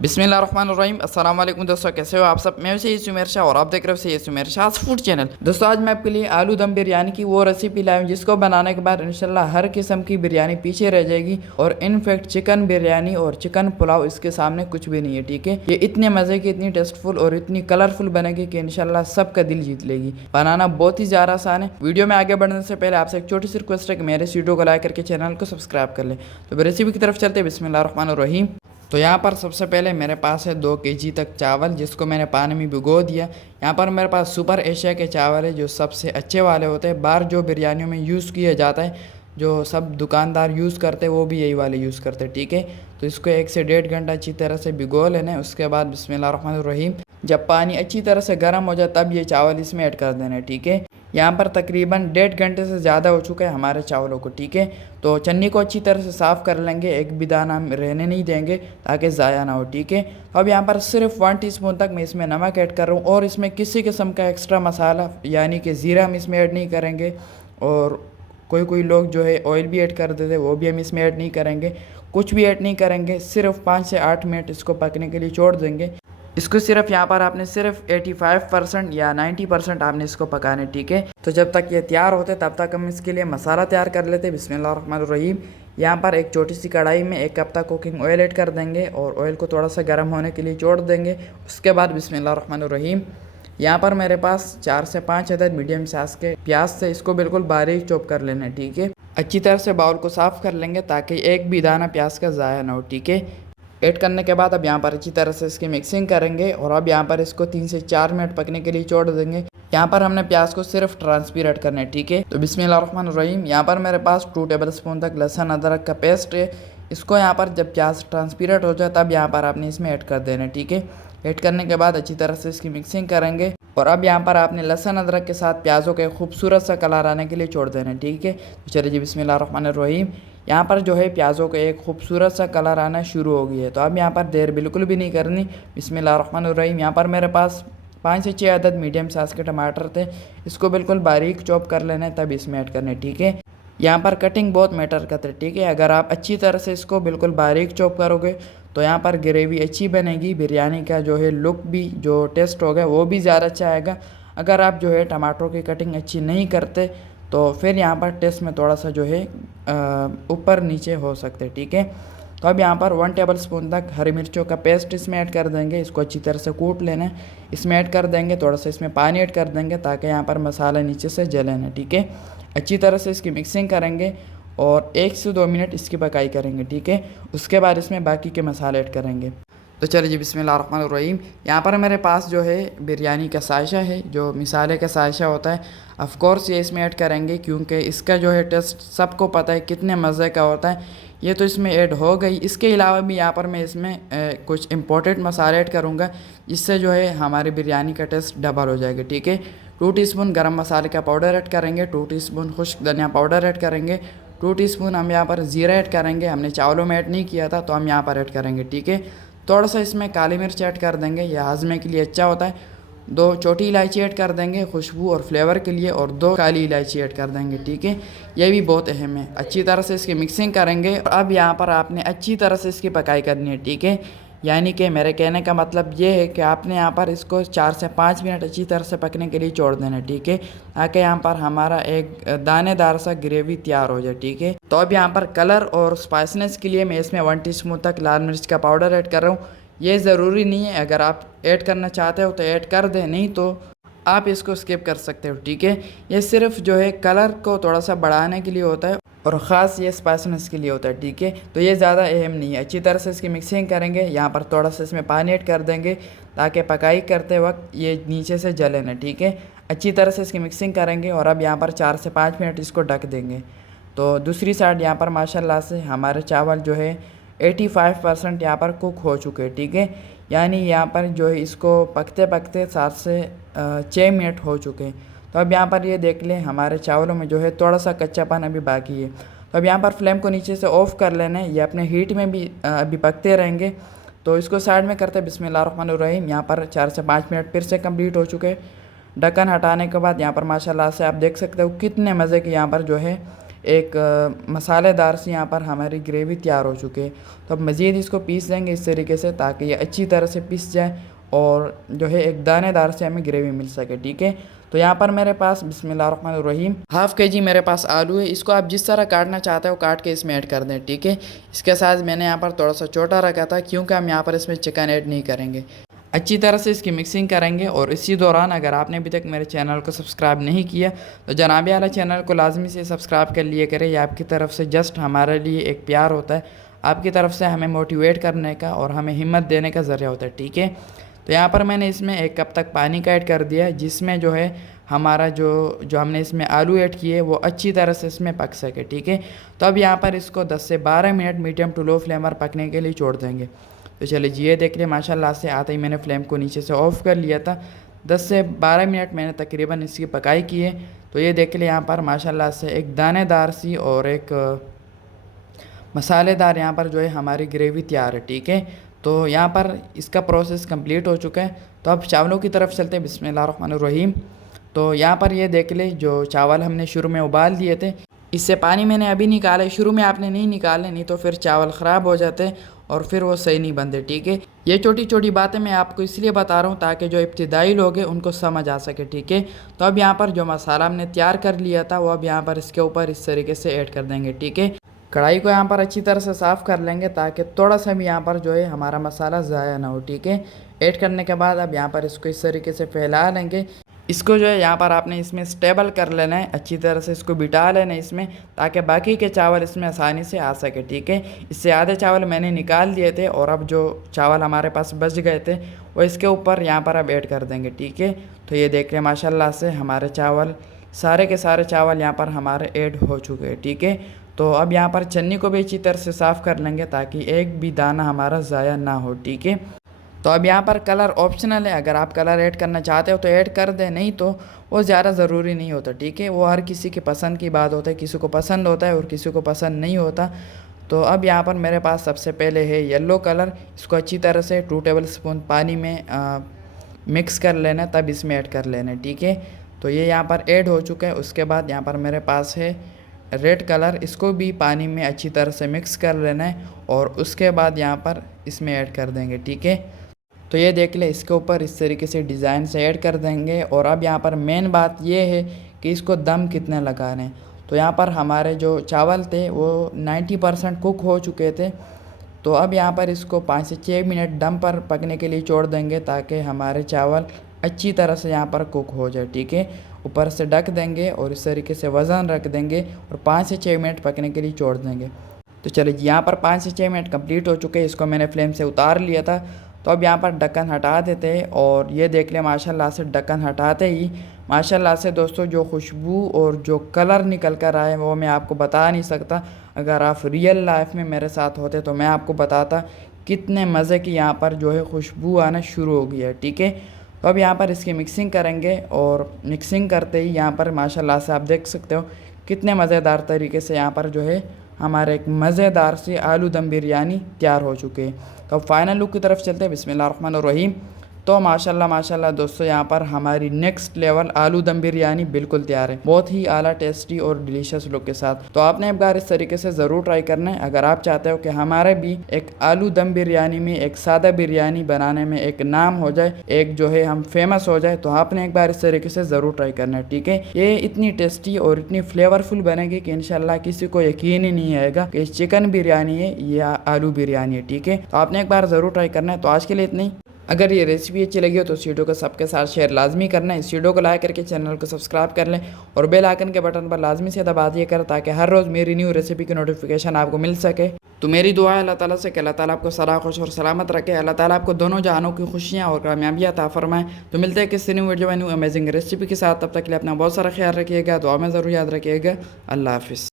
बिस्मिल्लाहिर्रहमानिर्रहीम अस्सलाम वालेकुम दोस्तों, कैसे हो आप सब। मैं वैसे सुमेर शाह और आप देख रहे हो सही सुमेर शाह फूड चैनल। दोस्तों आज मैं आपके लिए आलू दम बिरयानी की वो रेसिपी लाया हूँ जिसको बनाने के बाद इंशाल्लाह हर किस्म की बिरयानी पीछे रह जाएगी और इनफैक्ट चिकन बिरयानी और चिकन पुलाव इसके सामने कुछ भी नहीं है। ठीक है, ये इतने मज़े की, इतनी टेस्टफुल और इतनी कलरफुल बनेगी कि इंशाल्लाह सबका दिल जीत लेगी। बनाना बहुत ही ज़्यादा आसान है। वीडियो में आगे बढ़ने से पहले आपसे एक छोटी सी रिक्वेस्ट है कि मेरे इस वीडियो को लाइक करके चैनल को सब्सक्राइब कर ले। तो रेसिपी की तरफ चलते बिस्मिल्लाहिर्रहमानिर्रहीम। तो यहाँ पर सबसे पहले मेरे पास है 2 केजी तक चावल जिसको मैंने पानी में भिगो दिया। यहाँ पर मेरे पास सुपर एशिया के चावल है जो सबसे अच्छे वाले होते हैं। बाहर जो बिरयानियों में यूज़ किया जाता है, जो सब दुकानदार यूज़ करते हैं, वो भी यही वाले यूज़ करते हैं। ठीक है, तो इसको 1 से 1.5 घंटा अच्छी तरह से भिगो लेना है। उसके बाद बिस्मिल्लाहिर्रहमानिर्रहीम जब पानी अच्छी तरह से गर्म हो जाए तब ये चावल इसमें ऐड कर देना है। ठीक है, यहाँ पर तकरीबन 1.5 घंटे से ज़्यादा हो चुका है हमारे चावलों को। ठीक है, तो चन्नी को अच्छी तरह से साफ़ कर लेंगे, एक भी दाना हम रहने नहीं देंगे ताकि ज़ाया ना हो। ठीक है, अब यहाँ पर सिर्फ 1 टीस्पून तक मैं इसमें नमक ऐड कर रहा हूँ और इसमें किसी किस्म का एक्स्ट्रा मसाला यानी कि ज़ीरा हम इसमें ऐड नहीं करेंगे। और कोई कोई लोग जो है ऑयल भी ऐड कर देते, वो भी हम इसमें ऐड नहीं करेंगे। कुछ भी ऐड नहीं करेंगे, सिर्फ 5 से 8 मिनट इसको पकने के लिए छोड़ देंगे। इसको सिर्फ यहाँ पर आपने सिर्फ 85% या 90% आपने इसको पकाने। ठीक है, तो जब तक ये तैयार होते तब तक हम इसके लिए मसाला तैयार कर लेते। बिस्मिल्लाहिर्रहमानिर्रहीम। यहाँ पर एक छोटी सी कढ़ाई में 1 कप तक कुकिंग ऑयल ऐड कर देंगे और ऑयल को थोड़ा सा गर्म होने के लिए छोड़ देंगे। उसके बाद बिस्मिल्लाहिर्रहमानिर्रहीम यहाँ पर मेरे पास 4 से 5 अदद मीडियम साइज के प्याज से इसको बिल्कुल बारीक चॉप कर लेना है। ठीक है, अच्छी तरह से बाउल को साफ़ कर लेंगे ताकि एक भी दाना प्याज का ज़ाया ना हो। ठीक है, ऐड करने के बाद अब यहाँ पर अच्छी तरह से इसकी मिक्सिंग करेंगे और अब यहाँ पर इसको 3 से 4 मिनट पकने के लिए छोड़ देंगे। यहाँ पर हमने प्याज को सिर्फ ट्रांसपेरेंट करना है। ठीक है, तो बिस्मिल्लाहिर्रहमानिर्रहीम यहाँ पर मेरे पास 2 टेबलस्पून तक लहसुन अदरक का पेस्ट है। इसको यहाँ पर जब प्याज ट्रांसपेरेंट हो जाए तब यहाँ पर आपने इसमें ऐड कर देना है। ठीक है, ऐड करने के बाद अच्छी तरह से इसकी मिक्सिंग करेंगे और अब यहाँ पर आपने लहसुन अदरक के साथ प्याज़ों के खूबसूरत सा कलर आने के लिए छोड़ देना है। ठीक है, तो चलिए जी बिस्मिल्लाहिर्रहमानिर्रहीम यहाँ पर जो है प्याज़ों का एक खूबसूरत सा कलर आना शुरू हो गई है। तो अब यहाँ पर देर बिल्कुल भी नहीं करनी। बिस्मिल्लाहिर्रहमानिर्रहीम यहाँ पर मेरे पास 5 से 6 अदद मीडियम साइज़ के टमाटर थे, इसको बिल्कुल बारीक चॉप कर लेना है तब इसमें ऐड करने। ठीक है, यहाँ पर कटिंग बहुत मैटर करती है। ठीक है, अगर आप अच्छी तरह से इसको बिल्कुल बारीक चॉप करोगे तो यहाँ पर ग्रेवी अच्छी बनेगी, बिरयानी का जो है लुक भी, जो टेस्ट होगा वो भी ज़्यादा अच्छा आएगा। अगर आप जो है टमाटरों की कटिंग अच्छी नहीं करते तो फिर यहाँ पर टेस्ट में थोड़ा सा जो है ऊपर नीचे हो सकते। ठीक है, तो अब यहाँ पर 1 टेबलस्पून तक हरी मिर्चों का पेस्ट इसमें ऐड कर देंगे। इसको अच्छी तरह से कूट लेना है, इसमें ऐड कर देंगे, थोड़ा सा इसमें पानी ऐड कर देंगे ताकि यहाँ पर मसाला नीचे से जले ना। ठीक है, अच्छी तरह से इसकी मिक्सिंग करेंगे और 1 से 2 मिनट इसकी पकाई करेंगे। ठीक है, उसके बाद इसमें बाकी के मसाले ऐड करेंगे। तो चलिए जी बिस्मिल्लाहिर्रहमानिर्रहीम यहाँ पर मेरे पास जो है बिरयानी का साइशा है, जो मिसाले का साइशा होता है। ऑफ कोर्स ये इसमें ऐड करेंगे क्योंकि इसका जो है टेस्ट सबको पता है कितने मज़े का होता है। ये तो इसमें ऐड हो गई। इसके अलावा भी यहाँ पर मैं इसमें कुछ इंपॉर्टेंट मसाले ऐड करूँगा जिससे जो है हमारी बिरयानी का टेस्ट डबल हो जाएगा। ठीक है, 2 टीस्पून गरम मसाले का पाउडर ऐड करेंगे, 2 टीस्पून खुश्क धनिया पाउडर ऐड करेंगे, 2 टीस्पून हम यहाँ पर ज़ीरा ऐड करेंगे। हमने चावलों में ऐड नहीं किया था तो हम यहाँ पर ऐड करेंगे। ठीक है, थोड़ा सा इसमें काली मिर्च ऐड कर देंगे, यह हाजमे के लिए अच्छा होता है। 2 छोटी इलायची ऐड कर देंगे खुशबू और फ्लेवर के लिए और 2 काली इलायची ऐड कर देंगे। ठीक है, ये भी बहुत अहम है। अच्छी तरह से इसकी मिक्सिंग करेंगे और अब यहाँ पर आपने अच्छी तरह से इसकी पकाई करनी है। ठीक है, यानी कि मेरे कहने का मतलब ये है कि आपने यहाँ पर इसको 4 से 5 मिनट अच्छी तरह से पकने के लिए छोड़ देना। ठीक है, ताकि यहाँ पर हमारा एक दानेदार सा ग्रेवी तैयार हो जाए। ठीक है, तो अब यहाँ पर कलर और स्पाइसनेस के लिए मैं इसमें 1 टीस्पून तक लाल मिर्च का पाउडर ऐड कर रहा हूँ। ये ज़रूरी नहीं है, अगर आप ऐड करना चाहते हो तो ऐड कर दें, नहीं तो आप इसको स्किप कर सकते हो। ठीक है, ये सिर्फ जो है कलर को थोड़ा सा बढ़ाने के लिए होता है और ख़ास ये स्पाइसनेस के लिए होता है। ठीक है, तो ये ज़्यादा अहम नहीं है। अच्छी तरह से इसकी मिक्सिंग करेंगे, यहाँ पर थोड़ा सा इसमें पानी ऐड कर देंगे ताकि पकाई करते वक्त ये नीचे से जले ना। ठीक है, अच्छी तरह से इसकी मिक्सिंग करेंगे और अब यहाँ पर 4 से 5 मिनट इसको ढक देंगे। तो दूसरी साइड यहाँ पर माशाल्लाह से हमारे चावल जो है 85% यहाँ पर कुक हो चुके हैं। ठीक है, यानी यहाँ पर जो है इसको पकते पकते 7 से 6 मिनट हो चुके हैं। तो अब यहाँ पर ये देख लें हमारे चावलों में जो है थोड़ा सा कच्चापन अभी बाकी है। तो अब यहाँ पर फ्लेम को नीचे से ऑफ़ कर लेना है, ये अपने हीट में भी अभी पकते रहेंगे। तो इसको साइड में करते बिस्मिल्लाहिर्रहमानिर्रहीम। यहाँ पर 4 से 5 मिनट फिर से कंप्लीट हो चुके हैं। ढक्कन हटाने के बाद यहाँ पर माशाल्लाह से आप देख सकते हो कितने मज़े की यहाँ पर जो है एक मसालेदार सी यहाँ पर हमारी ग्रेवी तैयार हो चुकी है। तो अब मज़ीद इसको पीस देंगे इस तरीके से ताकि ये अच्छी तरह से पिस जाए और जो है एक दानेदार से हमें ग्रेवी मिल सके। ठीक है, तो यहाँ पर मेरे पास बिस्मिल्लाहिर्रहमानिर्रहीम हाफ़ के जी मेरे पास आलू है। इसको आप जिस तरह काटना चाहते हो काट के इसमें ऐड कर दें। ठीक है, इसके साथ मैंने यहाँ पर थोड़ा सा छोटा रखा था क्योंकि हम यहाँ पर इसमें चिकन ऐड नहीं करेंगे। अच्छी तरह से इसकी मिक्सिंग करेंगे और इसी दौरान अगर आपने अभी तक मेरे चैनल को सब्सक्राइब नहीं किया तो जनाबी आला चैनल को लाजमी से सब्सक्राइब कर लिए करें। यह आपकी तरफ से जस्ट हमारे लिए एक प्यार होता है, आपकी तरफ से हमें मोटिवेट करने का और हमें हिम्मत देने का ज़रिया होता है। ठीक है, तो यहाँ पर मैंने इसमें 1 कप तक पानी का ऐड कर दिया है जिसमें जो है हमारा जो हमने इसमें आलू ऐड किए वो अच्छी तरह से इसमें पक सके। ठीक है, तो अब यहाँ पर इसको 10 से 12 minute medium to low flame पर पकने के लिए छोड़ देंगे। तो चलिए जी, ये देख लिया माशाल्लाह से आते ही मैंने फ्लेम को नीचे से ऑफ़ कर लिया था। 10 से 12 मिनट मैंने तकरीबन इसकी पकाई की है। तो ये देख लिया यहाँ पर माशाल्लाह से एक दानेदार सी और एक मसालेदार यहाँ पर जो है हमारी ग्रेवी तैयार है। ठीक है, तो यहाँ पर इसका प्रोसेस कंप्लीट हो चुका है। तो अब चावलों की तरफ चलते हैं। बिस्मिल्लाहिर्रहमानिर्रहीम। तो यहाँ पर ये देख ले जो चावल हमने शुरू में उबाल दिए थे, इससे पानी मैंने अभी निकाला है। शुरू में आपने नहीं निकाले, नहीं तो फिर चावल ख़राब हो जाते और फिर वो सही नहीं बनते। ठीक है, ये छोटी छोटी बातें मैं आपको इसलिए बता रहा हूँ ताकि जो इब्तिदाई लोग हैं उनको समझ आ सके। ठीक है, तो अब यहाँ पर जो मसाला हमने तैयार कर लिया था वो अब यहाँ पर इसके ऊपर इस तरीके से ऐड कर देंगे। ठीक है, कढ़ाई को यहाँ पर अच्छी तरह से साफ़ कर लेंगे ताकि थोड़ा सा भी यहाँ पर जो है हमारा मसाला ज़ाया ना हो। ठीक है, ऐड करने के बाद अब यहाँ पर इसको इस तरीके से फैला लेंगे। इसको जो है यहाँ पर आपने इसमें स्टेबल कर लेना है, अच्छी तरह से इसको बिठा लेना है इसमें ताकि बाकी के चावल इसमें आसानी से आ सके। ठीक है, इससे आधे चावल मैंने निकाल दिए थे और अब जो चावल हमारे पास बच गए थे वो इसके ऊपर यहाँ पर अब ऐड कर देंगे। ठीक है, तो ये देख रहे हैं माशाल्लाह से हमारे चावल सारे के सारे चावल यहाँ पर हमारे ऐड हो चुके हैं। ठीक है, तो अब यहाँ पर चन्नी को भी अच्छी तरह से साफ़ कर लेंगे ताकि एक भी दाना हमारा ज़ाया ना हो। ठीक है, तो अब यहाँ पर कलर ऑप्शनल है, अगर आप कलर ऐड करना चाहते हो तो ऐड कर दें, नहीं तो वो ज़्यादा ज़रूरी नहीं होता। ठीक है, वो हर किसी की पसंद की बात होता है, किसी को पसंद होता है और किसी को पसंद नहीं होता। तो अब यहाँ पर मेरे पास सबसे पहले है येलो कलर। इसको अच्छी तरह से 2 टेबल स्पून पानी में मिक्स कर लेना, तब इसमें ऐड कर लेना। ठीक है, तो ये यहाँ पर ऐड हो चुका है। उसके बाद यहाँ पर मेरे पास है रेड कलर, इसको भी पानी में अच्छी तरह से मिक्स कर लेना है और उसके बाद यहाँ पर इसमें ऐड कर देंगे। ठीक है, तो ये देख ले इसके ऊपर इस तरीके से डिज़ाइन से ऐड कर देंगे। और अब यहाँ पर मेन बात ये है कि इसको दम कितने लगाने हैं। तो यहाँ पर हमारे जो चावल थे वो 90% कुक हो चुके थे। तो अब यहाँ पर इसको 5 से 6 मिनट दम पर पकने के लिए छोड़ देंगे ताकि हमारे चावल अच्छी तरह से यहाँ पर कुक हो जाए। ठीक है, ऊपर से ढक देंगे और इस तरीके से वज़न रख देंगे और 5 से 6 मिनट पकने के लिए छोड़ देंगे। तो चलिए यहाँ पर 5 से 6 मिनट कंप्लीट हो चुके हैं। इसको मैंने फ्लेम से उतार लिया था। तो अब यहाँ पर ढक्कन हटा देते हैं और ये देख लें माशाल्लाह से ढक्कन हटाते ही माशाल्लाह से दोस्तों जो खुशबू और जो कलर निकल कर आए वो मैं आपको बता नहीं सकता। अगर आप रियल लाइफ में मेरे साथ होते तो मैं आपको बताता कितने मज़े की यहाँ पर जो है खुशबू आना शुरू हो गई है। ठीक है, तो अब यहाँ पर इसकी मिक्सिंग करेंगे और मिक्सिंग करते ही यहाँ पर माशाल्लाह से आप देख सकते हो कितने मज़ेदार तरीके से यहाँ पर जो है हमारे एक मज़ेदार सी आलू दम बिरयानी तैयार हो चुके हैं। तो फाइनल लुक की तरफ चलते हैं। बिस्मिल्लाहिर्रहमानिर्रहीम। तो माशाल्लाह माशाल्लाह दोस्तों यहाँ पर हमारी नेक्स्ट लेवल आलू दम बिरयानी बिल्कुल तैयार है, बहुत ही आला टेस्टी और डिलीशियस लुक के साथ। तो आपने एक बार इस तरीके से ज़रूर ट्राई करना है। अगर आप चाहते हो कि हमारे भी एक आलू दम बिरयानी में एक सादा बिरयानी बनाने में एक नाम हो जाए, एक जो है हम फेमस हो जाए, तो आपने एक बार इस तरीके से ज़रूर ट्राई करना है। ठीक है, ये इतनी टेस्टी और इतनी फ्लेवरफुल बनेगी कि इंशाल्लाह किसी को यकीन ही नहीं आएगा कि चिकन बिरयानी है या आलू बिरयानी है। ठीक है, तो आपने एक बार ज़रूर ट्राई करना है। तो आज के लिए इतनी। अगर ये रेसिपी अच्छी लगी हो तो इस वीडियो को सबके साथ शेयर लाजमी करना है। इस वीडियो को लाइक करके चैनल को सब्सक्राइब कर लें और बेल आइकन के बटन पर लाजमी से दबा दिया करें ताकि हर रोज़ मेरी न्यू रेसिपी की नोटिफिकेशन आपको मिल सके। तो मेरी दुआ है अल्लाह ताला से कि अल्लाह ताला आपको सदा खुश और सलामत रखे, अल्लाह ताला आपको दोनों जहानों की खुशियाँ और कामयाबियाँ अता फरमाएं। तो मिलते हैं किसी न्यू वीडियो में न्यू अमेजिंग रेसिपी के साथ। तब तक के लिए अपना बहुत सारा ख्याल रखिएगा, दुआ में ज़रूर याद रखिएगा। अल्लाह हाफिज़।